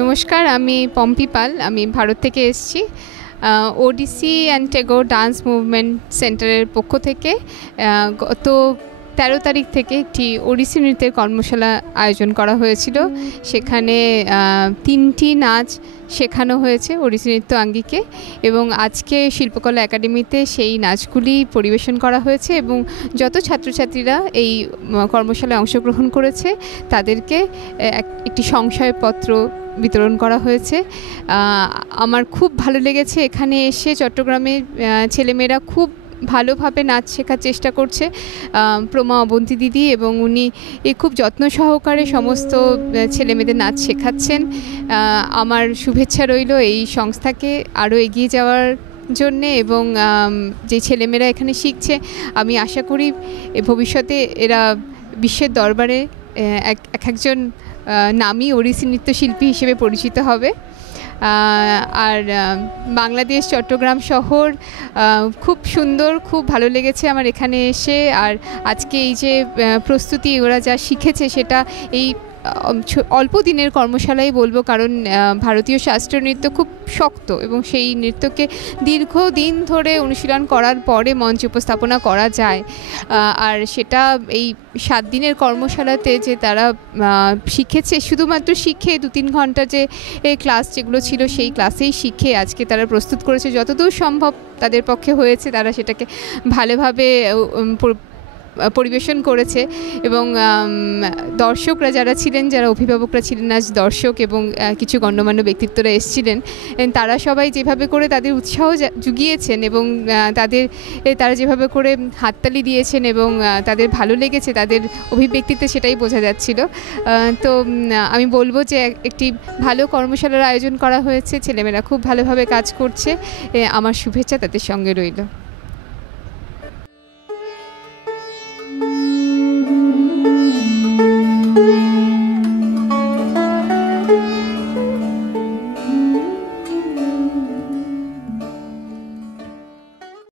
নমস্কার, আমি পম্পি পাল। আমি ভারত থেকে এসেছি। ওডিসি অ্যান্ড টেগোর ডান্স মুভমেন্ট সেন্টারের পক্ষ থেকে গত 13 তারিখ থেকে একটি ওড়িশি নৃত্যের কর্মশালা আয়োজন করা হয়েছিল। সেখানে 3টি নাচ শেখানো হয়েছে ওড়িশি নৃত্য আঙ্গিকে, এবং আজকে শিল্পকলা একাডেমিতে সেই নাচগুলি পরিবেশন করা হয়েছে এবং যত ছাত্রছাত্রীরা এই কর্মশালায় অংশগ্রহণ করেছে তাদেরকে একটি সংশয়পত্র বিতরণ করা হয়েছে। আমার খুব ভালো লেগেছে এখানে এসে। চট্টগ্রামের ছেলেমেয়েরা খুব ভালোভাবে নাচ শেখার চেষ্টা করছে। প্রমা অবন্তী দিদি এবং উনি খুব যত্ন সহকারে সমস্ত ছেলেমেয়েদের নাচ শেখাচ্ছেন। আমার শুভেচ্ছা রইল এই সংস্থাকে আরও এগিয়ে যাওয়ার জন্যে, এবং যে ছেলেমেয়েরা এখানে শিখছে আমি আশা করি ভবিষ্যতে এরা বিশ্বের দরবারে একজন নামী ওড়িশি নৃত্যশিল্পী হিসেবে পরিচিত হবে। আর বাংলাদেশ চট্টগ্রাম শহর খুব সুন্দর, খুব ভালো লেগেছে আমার এখানে এসে। আর আজকে এই যে প্রস্তুতি ওরা যা শিখেছে সেটা এই অল্প দিনের কর্মশালাই বলবো, কারণ ভারতীয় শাস্ত্রীয় নৃত্য খুব শক্ত এবং সেই নৃত্যকে দীর্ঘদিন ধরে অনুশীলন করার পরে মঞ্চে উপস্থাপনা করা যায়। আর সেটা এই 7 দিনের কর্মশালাতে যে তারা শিখেছে, শুধুমাত্র শিখে 2-3 ঘন্টা যে ক্লাস যেগুলো ছিল সেই ক্লাসেই শিখে আজকে তারা প্রস্তুত করেছে যতদূর সম্ভব তাদের পক্ষে হয়েছে। তারা সেটাকে ভালোভাবে পরিবেশন করেছে এবং দর্শকরা যারা ছিলেন, যারা অভিভাবকরা ছিলেন, আজ দর্শক এবং কিছু গণ্যমান্য ব্যক্তিত্বরা এসেছিলেন, তারা সবাই যেভাবে করে তাদের উৎসাহ জুগিয়েছেন এবং তারা যেভাবে করে হাততালি দিয়েছেন এবং তাদের ভালো লেগেছে তাদের অভিব্যক্তিতে, সেটাই বোঝা যাচ্ছিল। তো আমি বলবো যে একটি ভালো কর্মশালার আয়োজন করা হয়েছে, ছেলেমেয়েরা খুব ভালোভাবে কাজ করছে। আমার শুভেচ্ছা তাদের সঙ্গে রইল।